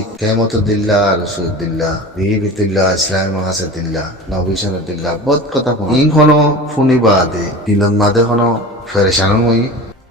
মাসিক কেমতুদ্দিল্লাহ রসুদ্দিল্লাহ বিহিবিদুল্লাহ ইসলামী মাহাসিল্লাহ নবিসনুদ্দিল্লাহ বহুত কথা শুনো ইন কোনো শুনিবা দে দিলত মাদে কোনো ফেরেশানো নই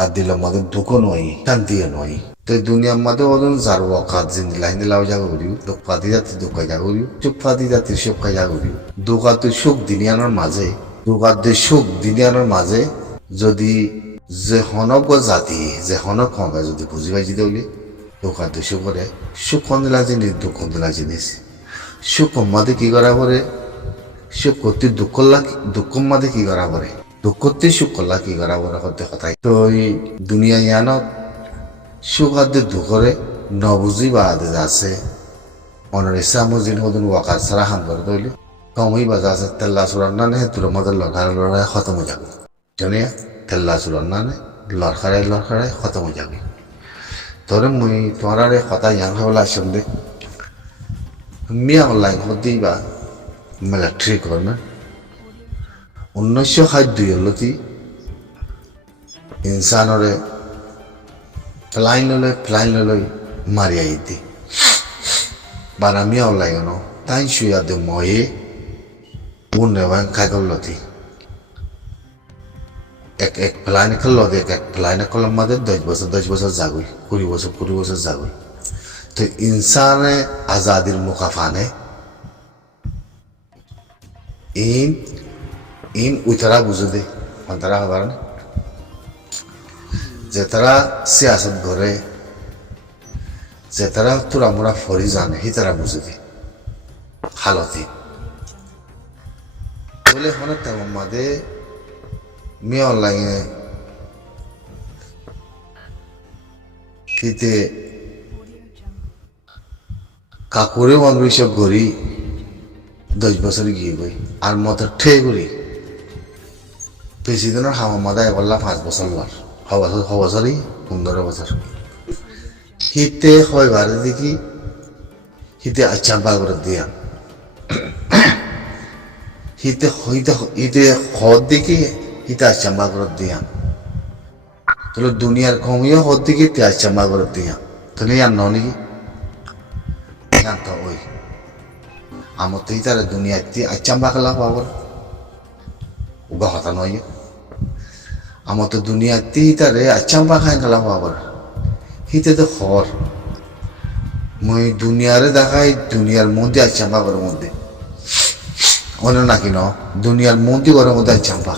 আর দিলত মাদে দুঃখও নই শান্তিও নই তো দুনিয়ার মাঝে ওজন যার ওয়াকাত জিন্দিলা হিন্দিলাও জাগো করিও দুঃখ পাতি জাতি দুঃখ জাগো করিও সুখ পাতি জাতি সুখ জাগো করিও দুঃখাতে সুখ দিনিয়ানোর মাঝে দুঃখাতে সুখ দিনিয়ানোর মাঝে যদি যে হনক জাতি যে হনক হবে যদি বুঝি পাই যদি বলি দুঃখাতে সুখ করে সুখ দিলা জিনিস দুঃখ দিলা জিনিস সুখ মাঝে কি করা পরে সুখ করতে দুঃখ মাঝে কি করা পরে দুঃখ করতে সুখ করলা কি করা পরে হতে কথাই তো এই দুনিয়া ইয়ানত সুখাদ্য দুঃখরে নবুজি বাদে আছে মনের ইচ্ছা মজিন হদুন ওয়াকাত সারা হাম করে তৈলি কমই বাজা আছে তেল্লা সুরার নানে তোর মধ্যে লড়াই খতম হয়ে যাবে জানিয়া তেল্লা সুরার নানে লড়াই খতম হয়ে যাবে তোরে মুই তোমার কথা ইয়াং হবলা আসেন দে মিয়া অনলাইন হতেই বা মিলিটারি করবেন 1902 ইনসানরে ফ্লাইন লই মারিয়া ইতি বানামিয়া অনলাইন ন তাই শুয়া দে ময়ে উন্নয়ন খাইগলতি এক ফ্লাইন খেললো দেখ এক ফ্লাইন খেলার মাঝে 10 বছর যাগুই 20 বছর যাগুই তো ইনসানে আজাদির মুকাফানে ইন উতরা বুঝে দে অন্তরা হবার না যে তারা সিয়াসত ঘরে যে তারা তোরা মোরা ফরি জানে হি তারা বুঝে দে হালতে বলে হনে তেমন মাদে মেয়ে অনলাইনে হিতে কাকুরে মানুষ ঘড়ি 10 বছর গিয়ে গই আর মতো ঠে ঘুরি বেশি দিনের হামা মাদায় বললাম 5 বছর লর হবছরই 15 বছর হিতে হয় বারে দেখি হিতে আচ্ছা বাগর দিয়া হিতে হদ দেখি হিতে আচ্ছা বাগর দিয়া তাহলে দুনিয়ার কমিও হদ দেখি হিতে আচ্ছা বাগর দিয়া তাহলে আর নাকি জানতো ওই আমার তো হিতারে দুনিয়াতে আচ্ছা বাগলা পাবর উগা হতা নয় আমার তো দুনিয়াতে হিতারে আচ্ছা বাখায় গেলা পাবর হিতে তো হর মই দুনিয়ারে দেখাই দুনিয়ার মধ্যে আচ্ছা বাগর মধ্যে অন্য নাকি ন দুনিয়ার মধ্যে ঘরের মধ্যে আচ্ছা বা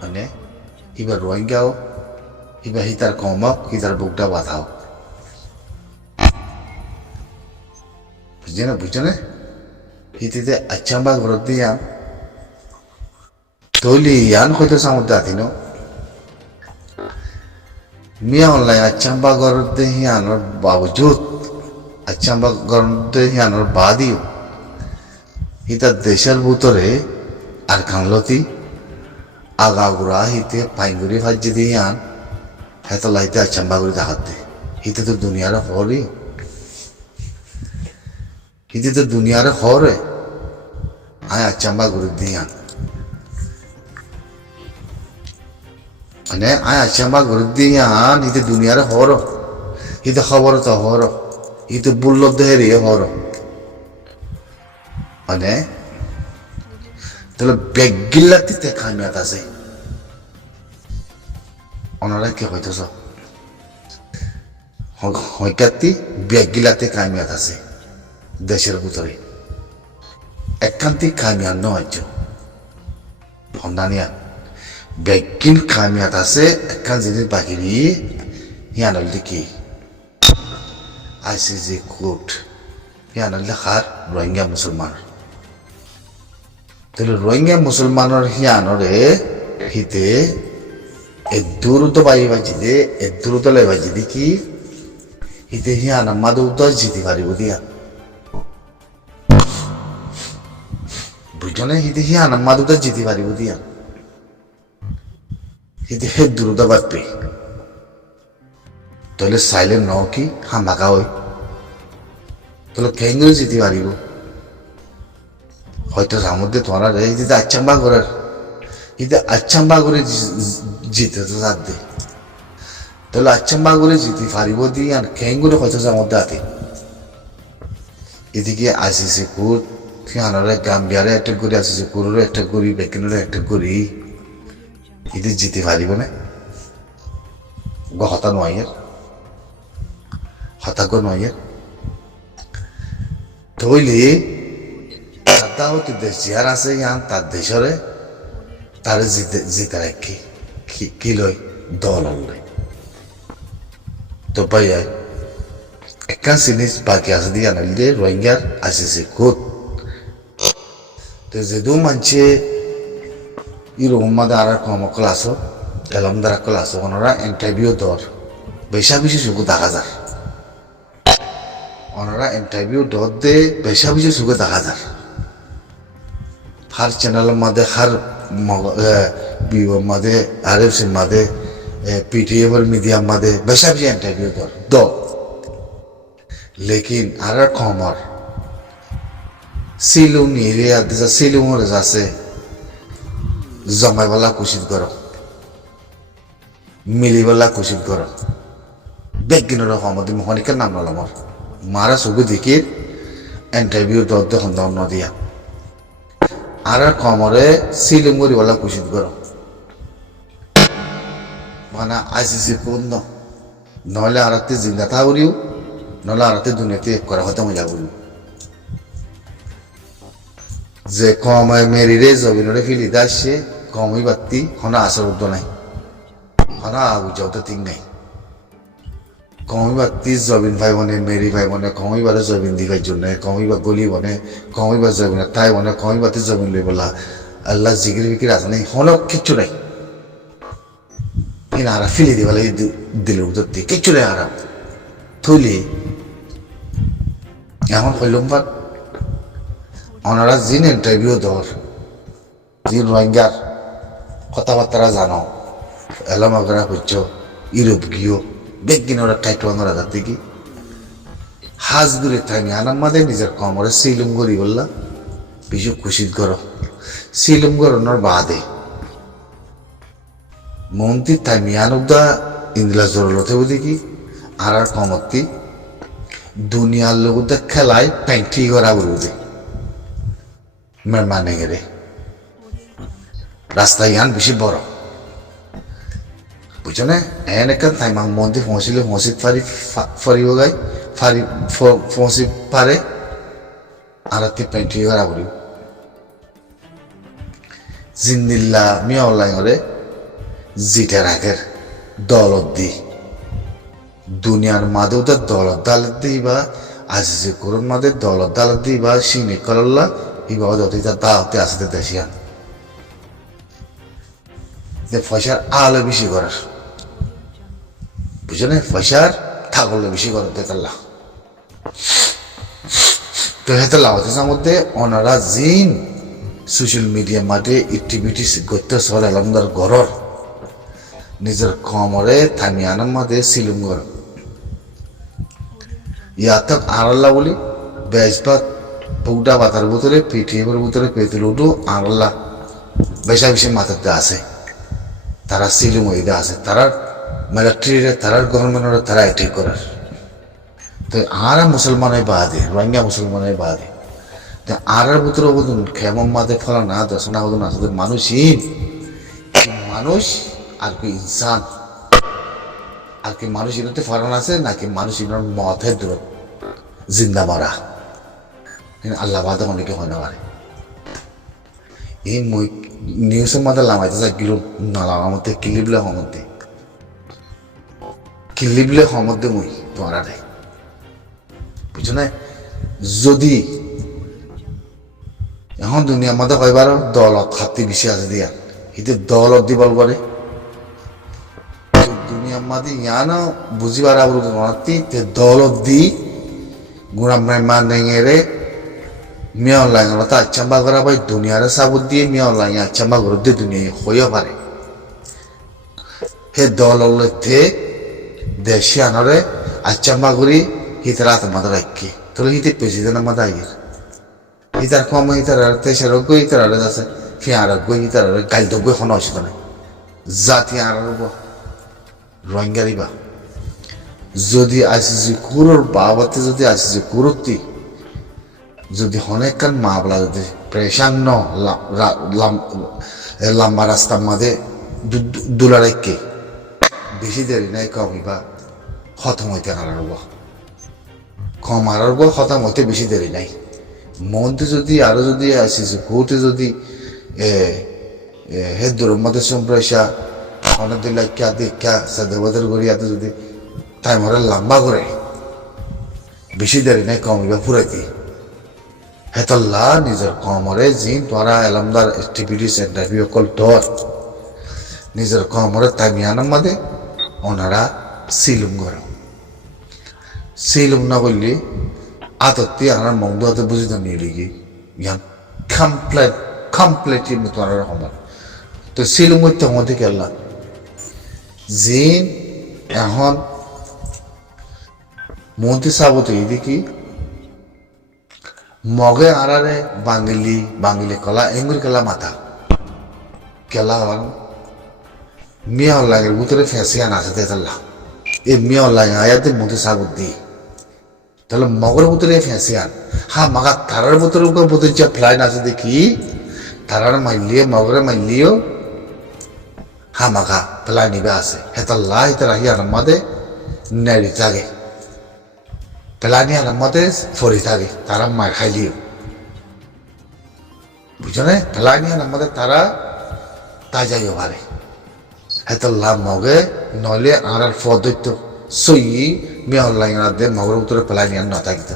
মানে এবার রোহিঙ্গাও এবার হিতার কমাও হিতার বুকটা বাঁধাও বুঝছে না হিতে আচ্ছা বা ঘর দিয়া তৈলি ইয়ান হয়তো সামুদ্র আতি ন মিয়া অনলাইন আচ্ছা বা ঘর হিয়ানোর বাবজুদ আচ্ছা বা ঘর হিয়ানোর বাদিও হিতার দেশের ভিতরে আর কানলতি আগাগুড়া হিতে পাইগুড়ি ভাজ্যে দিয়ে আন হেতলা হিতে আচ্ছা বাগুড়ি দেখাতে হিতে তো দুনিয়ার হরই হিতে তো দুনিয়ার হরে আয় আচ্ছা বাগুড়ি দিয়ে আন মানে আয় আচ্ছা বাগুড়ি দিয়ে আন হিতে দুনিয়ার হর হিতে খবর তো হর হিতে বুল্ল দেহের হর মানে তাহলে বেগিল্লাতিতে কামিয়াত আছে ওনারা কি হইতেছ হইকাতি বেগিলাতে কামিয়াত আছে দেশের ভিতরে একান্তি কামিয়াত নয় ভন্ডানিয়া বেগিন কামিয়াত আছে একান জিনিস বাকি নিয়ে হিয়ানল দেখি ICJ কোর্ট হিয়ানল দেখার রোহিঙ্গা মুসলমান তাহলে রোহিঙ্গা মুসলমানের হিয়ানরে হিতে দ্রুত বাজি দে দ্রুত বাজি দেখি হিতে হিয়ানা মাদু 10 জিতে পারিব দিয়া বুঝনে হিতে হিয়ানা মাদু 10 জিতে পারিব দিয়া হিতে হে দ্রুত বাড়বে তাহলে সাইলেন্ট ন কি হামাকা হই তাহলে কেঙ্গুলো জিতে পারিব হয়তো সামুদ্রে তোমার হিতে আচ্ছা বা করার হিতে আচ্ছা বা করে জিতে তো সাথে তাহলে আচ্ছাম্বা করে জিতি ফারিব দিয়ে আর খেঙ্গুরে হয়তো মধ্যে আতে এদিকে আইসিসি কোর্ট ফিয়ানরে গাম্বিয়ারে একটা করে আইসিসি কোর্টের একটা করি বেকিনের একটা করি এদের জিতে পারিব না হতা নয়ের হতাগ নয়ের তৈলে তাদা হতে দেশ জিয়ার আছে ইয়ান তার দেশরে তারে জিতে রাখি কি লয় দল লয় তো ভাই একটা জিনিস বাকি আছে দিয়ে আনাইলে রোহিঙ্গার আইসিসি কোর্ট তো যেহেতু মানছে এরকম মাদে আর কম ক্লাস এলম দ্বারা ক্লাস ওনারা ইন্টারভিউ দর বেশা বেশি সুখে দেখা যায় ওনারা ইন্টারভিউ দর দে বেশা বেশি সুখে দেখা যায় হার চ্যানেলের মাঝে হার মাঝে আর এফ সির মাঝে PTF মিডিয়ার মাঝে বেশা বেশি ইন্টারভিউ দর লেকিন আর কমর সিলুং এরিয়া দিশা সিলুংর আছে জমাইবেলা কুশিত কর মিলিবেলা কুশিত কর বেগিনের সমতি মহনিকের নাম নল আমার মারা চকু দেখি ইন্টারভিউ দর দেখুন দম নদিয়া আর কমরে সিলুং করিবেলা কুশিত কর মানে আইসিসি পূর্ণ নহলে আর জিন্দা থাকরিও নহলে আর দুনিয়াতে করা হতে মজা করিও যে কমায় মেরিরে জবিনরে ফিলি দাসে কমই বাত্তি হনা আসর উদ্দ নাই হনা আগুজাও তো ঠিক নাই কমই বাত্তি জবিন ভাই বনে মেরি ভাই বনে কমই বারে জবিন দি ভাই জন্য কমই বা গলি বনে কমই বা জবিন তাই বনে কমই বাতি জবিন লই বলা আল্লাহ জিকির বিকির আছে নাই হন কিচ্ছু নাই আর ফিলি দি বলে দিলের উত্তর দিয়ে কিচ্ছু নাই আর থইলি এখন কইলাম বাদ ওনারা জিন ইন্টারভিউ দর জিন রোহিঙ্গার কথাবার্তা জানো এলাম আপনারা করছো ইউরোপ গিয়েও বেগিন ওরা টাইট ওরা যাতে কি হাজ ঘুরে থামি আনার মাঝে নিজের কমরে সিলুম করি বললা বিশু খুশিত করো সিলুম করানোর বাদে মন্ত্রী থামি আনুদা ইন্দিলা জরুরতে বুঝি কি আর কমতি দুনিয়ার লোক খেলায় প্যান্টি করা বুঝে মানে গেলে রাস্তা ইয়ান বেশি বড় বুঝছো না এনেকা তাই মাং মন্দির পৌঁছিলে মসজিদ ফারিব গাই পৌঁছি পারে আর পেন্টি করা করি জিন্দিল্লা মিয়া অনলাইনরে জিতে রাখের দলত দি দুনিয়ার মাদেও তার দলত দালত দিই বা আজিজে করুন মাদে দলত দালত দিই বা সিনে করল্লা ইবাও যতটা দাওতে আসতে দেশিয়ান যে পয়সার আলো বেশি করার বুঝছো না পয়সার থাকলে বেশি করার দেতাল্লাহ তো হেতাল্লাহ হতেছে মধ্যে ওনারা জিন সোশ্যাল মিডিয়া মাঠে অ্যাক্টিভিটিস করতে সর আলমদার গরর নিজের কমরে থামিয়ানার মাঝে সিলুম গর ইয়াতক আল্লাহ বলি বেজবাত পুগটা বাতার ভিতরে পিঠিয়ের ভিতরে পেতুল উঠু আল্লাহ বেশা বেশি মাথাতে আছে তারা সিলুম ওইদা আছে তারা মিলিটারিরে তারার গভর্নমেন্টের তারা অ্যাটাক করার তো আর মুসলমানের বাদে রোহিঙ্গা মুসলমানের বাদে তো আর ভিতরে বলুন খেমম মাঝে ফলা না দর্শনা বলুন আসলে মানুষই মানুষ আর কি ইনসান আর কি মানুষ ইনতে ফলান আছে নাকি মানুষ ইনার মতের দূর জিন্দা মারা আল্লাহ বাদে অনেকে হয় না পারে এই নিউজের মধ্যে লামাইতে যা গিল নালামার মধ্যে কিলিবলে সমধ্যে মুই তোমার বুঝছো না যদি এখন দুনিয়ার মধ্যে কয়বার দলত খাতি বেশি আছে দিয়া এতে দলত দিবল করে দুনিয়ার মধ্যে ইয়ানো বুঝিবার আবরতি দলত দি গুড়াম মা নেঙেরে মিয়া অনলাইন তা আচ্ছাম্বা করা ভাই দুনিয়ারে সাবুত দিয়ে মিয়া অনলাইন আচ্ছাম্বা করে দিয়ে দুনিয়া হইয়া পারে হে দলতে দেশি আনরে আচ্ছাম্বা করি হিতার আত্মাদা রাখি তাহলে হিতে প্রেসিডেন্টের মাথা আগে হিতার কম হিতার তেসার গই হিতার আছে ফিয়ার গই হিতার গাইল তো গই কোনো অসুবিধা নাই জাতি আর রোহিঙ্গারিবা যদি আইসিসি কুরোর বাবাতে যদি আইসিসি কুরুতি যদি অনেকক্ষণ মাবলা যদি প্রেশান ন লম্বা রাস্তার মাঝে দুলারেকে বেশি দেরি নাই কমিবা খতম হইতে হারারব কম হারারব খতম হইতে বেশি দেরি নাই মধ্যে যদি আরো যদি আইসিসি কুরুতে যদি হে দূরের মধ্যে সম্প্রসা অনেক দেখা দেখা সাদেবাদের গড়িয়াতে যদি টাইম হরে লম্বা করে বেশি দেরি নাই কমিবা ফুরাইতে হেতল্লা নিজের কমরে জিন তোরা এলামদার অ্যাক্টিভিটিস ইন্টারভিউ কল ধর নিজের কমরে তামিয়ানার মাঝে ওনারা সিলুম করে সিলুম না বললি আতত্তি আনার মগ্ধ হাতে বুঝিতে নিয়ে লিগি ইয়ান কমপ্লিটলি তোরা রকমের তো সিলুম করতে আমাদের কেলা জিন এখন মন্ত্রী সাবতে এদিকে মগে আরারে বাঙালি কলা এঙ্গুর কেলা মাথা কেলা হন মিয়া লাগের ভিতরে ফেসিয়ান আছে তেতাল্লা এই মিয়া লাগে আয়াতে মন্ত্রী সাবত দি তাহলে মগের ভিতরে ফেসিয়ান হা মাগা তারার ভিতরে ভিতরে যে ফ্লাইন আছে দেখি তারার মাইলিয়ে মগরে মাইলিও হা মাগা ফ্লাইন নিবে আছে হেতাল্লা হেতারা হিয়ার মাদে নেড়ি থাকে পেলানিয়ার মধ্যে ফরি থাকে তারা মার খাইলিও বুঝছো না পেলানিয়ার মধ্যে তারা তাজাইও পারে এত লাভ মগে নলে আর পদ্ধত সই মেয়র লাইন দে মগর উত্তরে পেলানিয়ার না থাকিত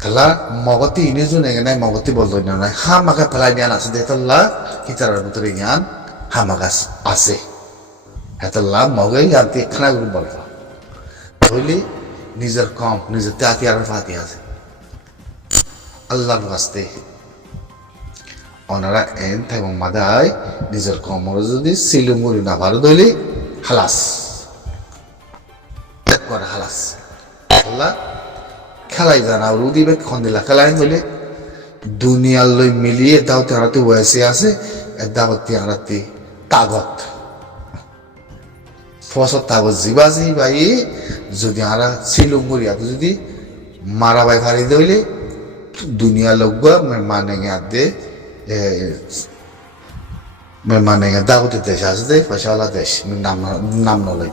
খেলা মগতি ইনিজু নেগে নাই মগতি বলতো না হা মাখা পেলানিয়ান আছে দেখলা কিতারার ভিতরে জ্ঞান হা মাগাস আছে এত লাভ মগে ইয়াতে খানা গুলো বলতো হইলে নিজের কম নিজের তাতি আর ফাতি আছে আল্লাহর রাস্তে ওনারা এন থাকব মাদায় নিজের কমর যদি সিলুমুরি না ভালো দইলে হালাস করে হালাস আল্লাহ খেলাই জানা রুদিবে খন্দিলা খেলাই বলে দুনিয়ার লই মিলিয়ে দাওতে হারাতে ওয়েসে আছে দাওতে হারাতে তাগত ফসল তাগত জিবাজি ভাই যদি আমরা সিলুম করি আপনি যদি মারা বাই ফারি দইলে দুনিয়া লোক মেহমানে আদে মেহমানে দাওতে দেশ আছে দে পয়সাওয়ালা দেশ নাম নলাই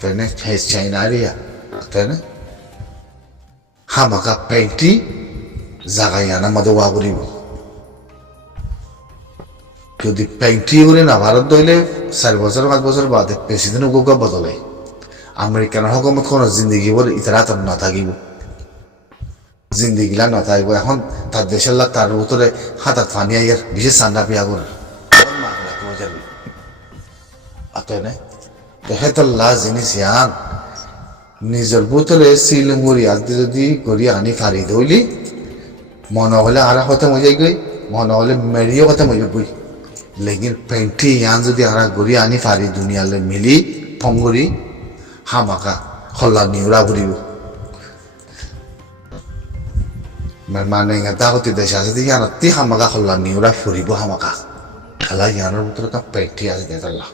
তাই না ফেস চাইনা রিয়া তাই না হামাকা পেন্টি জাগাই আনা মধ্যে ওয়া করিব যদি পেন্টি করে না ভারত দইলে 4 বছর 5 বছর বাদে প্রেসিডেন্ট উগা বদলে আমেরিকান হকমত কোনো জিন্দগি বলে ইতারাত না থাকিব জিন্দগিলা না থাকিব এখন তার দেশের লাগ তার ভিতরে হাতাত পানি আইয়ার বিশেষ ঠান্ডা পিয়া করে আতাই হেতল্লা জিনিস ইয়ান নিজের ভিতরে সিলুমুরি আদি যদি করি আনি ফারি দইলি মনে হলে আর কথা মজাই গই মনে হলে মেরিও কথা মজা গই লেকিন পেন্টি ইয়ান যদি আর গড়ি আনি ফারি দুনিয়ালে মিলি ফঙ্গরি হামাকা খল্লা নিউরা ঘুরিব মানে দাগতি দেশ আছে দেখি আনতি হামাকা খল্লা নিউরা ফুরিব হামাকা খেলা ইয়ানোর ভিতরে তা পেন্টি আছে দেতাল্লা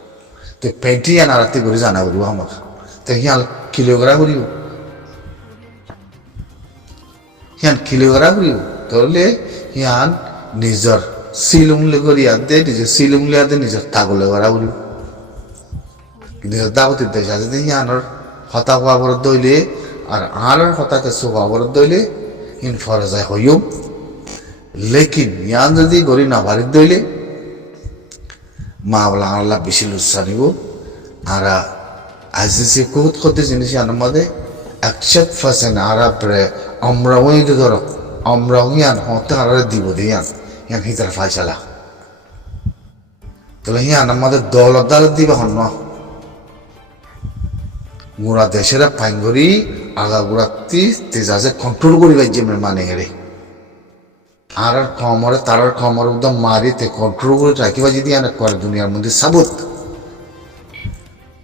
তো পেন্টি ইয়ান আরাতি করে জানা করিব হামাকা তো হিয়াল কিলোগ্রা করিব হিয়ান কিলোগ্রা করিব তাহলে হিয়ান নিজের সিলুমলে করিয়া দে নিজের সিলুমলে দে নিজের তাগলে করা করিব নিজের দাগতির দেশ আছে দেখি আনার হতা হওয়া বরত দইলে আর আনার হতাকে সোয়া বরত দইলে ইন ফরজায় হইম লেকিন ইয়ান যদি গরি না ভারিত দইলে মা বলা আল্লাহ বেশি লুচ্ছা নিব আর আজিসে কুত করতে জিনিস আনার মধ্যে 100% আর প্রে আমরাও ধরো আমরাও ইয়ান হতে আর দিব দিয়ান ইয়ান হিতার ফাইসালা তাহলে ইয়ান আমাদের দৌলত দিবা হন না গোড়া দেশের পাইঙ্গরি আগা গোড়াতি তেজাজে কন্ট্রোল করি যে মানে হেরে আর কমরে তারার কমর একদম মারিতে কন্ট্রোল করে রাখিবা যদি আনে করে দুনিয়ার মধ্যে সাবুত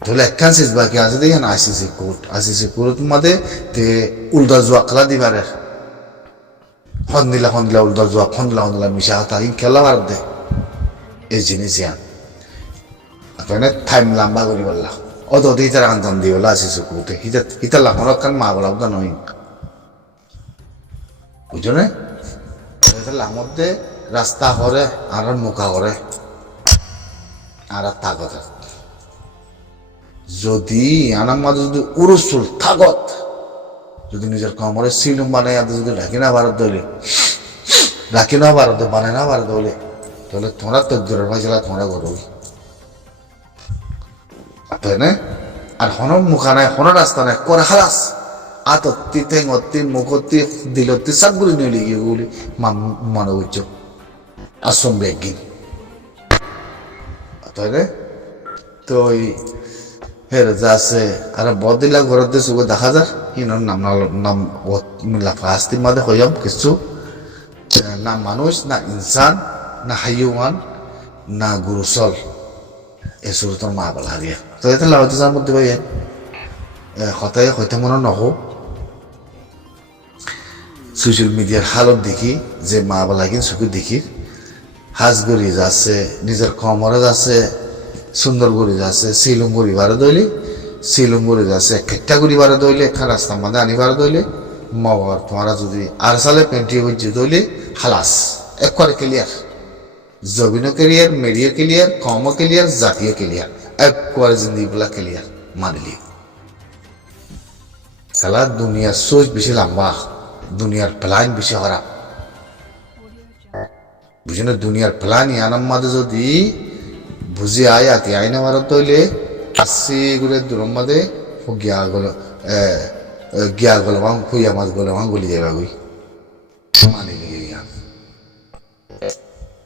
তাহলে একখান শেষ বাকি আছে দেখেন আইসিসি কোর্ট মধ্যে তে উল্টা জোয়া খেলা দিবারের হন্দিলা উল্টা জোয়া হন্দিলা মিশা হাতা খেলা আর দে এই জিনিস ইয়ান মানে টাইম লম্বা করি বললা অত হিতার আঞ্জাম দিয়ে বলা আছে চকুতে হিতার লাখনক কান মা বলা তো নয় বুঝছো না মধ্যে রাস্তা করে আর মুখা করে আর তাগত যদি আনার মাঝে যদি উরুসুল থাগত যদি নিজের কমরে সিলুম বানাই যদি রাখি না ভারত দলে রাখি না ভারত বানায় না ভারত দলে তাহলে তোমরা তদ্দুরের ভাইছিলা তোমরা করবি তাই না আর হন মুখা নাই হন রাস্তা নাই করে হারাস আতত্তি ঠেঙত্তি মুখত্তি দিলত্তি সবগুলি নিয়ে লিখি গুলি মনে বুঝছো আসম বেগিন তাই না তো ওই ফের যাচ্ছে আর বদিলা ঘরতে সুগো দেখা যার ইনর নাম নাম ফাস্তির মাঝে হইয়াম কিছু না মানুষ না ইনসান না হাইওয়ান না গুরুসল এই সুরতর মা বলা দিয়া তো এটা লাউতে যার মধ্যে ভাই হতাই হইতে মনে নহ সোশ্যাল মিডিয়ার হালত দেখি যে মা বলা কিন্তু চোখে দেখি হাজ গড়ি যাচ্ছে নিজের কমরে যাচ্ছে সুন্দর গড়ি যাচ্ছে শিলং গড়ি বারে দইলে শিলং গড়ি যাচ্ছে খেট্টা গড়ি বারে দইলে একটা রাস্তার মাঝে আনি বারে দইলে মর তোমারা যদি আর সালে পেন্টি হচ্ছে দইলে হালাস এক করে ক্লিয়ার জবিনও ক্লিয়ার মেরিও ক্লিয়ার কমও ক্লিয়ার জাতীয় ক্লিয়ার এক করে জিন্দিগিগুলা ক্লিয়ার মানিলি খেলা দুনিয়ার সোচ বেশি লম্বা দুনিয়ার প্ল্যান বেশি খারাপ বুঝি না দুনিয়ার প্ল্যান ইয়ানার মাঝে যদি বুঝি আয়াতি আইনা ভারত হইলে আসি গুলো দূরের মাঝে গিয়া গেল খুইয়া মাছ গেল গলি যাবা গুই মানি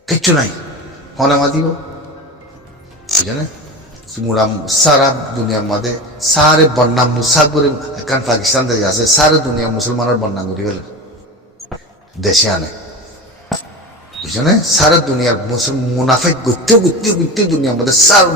কিচ্ছু নাই হনে মা দিব বুঝে মুরা সারা দুনিয়ার মাঝে সারে বন্যা মুসা করে এখন পাকিস্তান থেকে আছে সারা দুনিয়া মুসলমানের বন্যা করি গেল দেশে আনে বুঝছো না সারা দুনিয়ার মুনাফিক ঘুরতে ঘুরতে ঘুরতে দুনিয়ার মধ্যে সার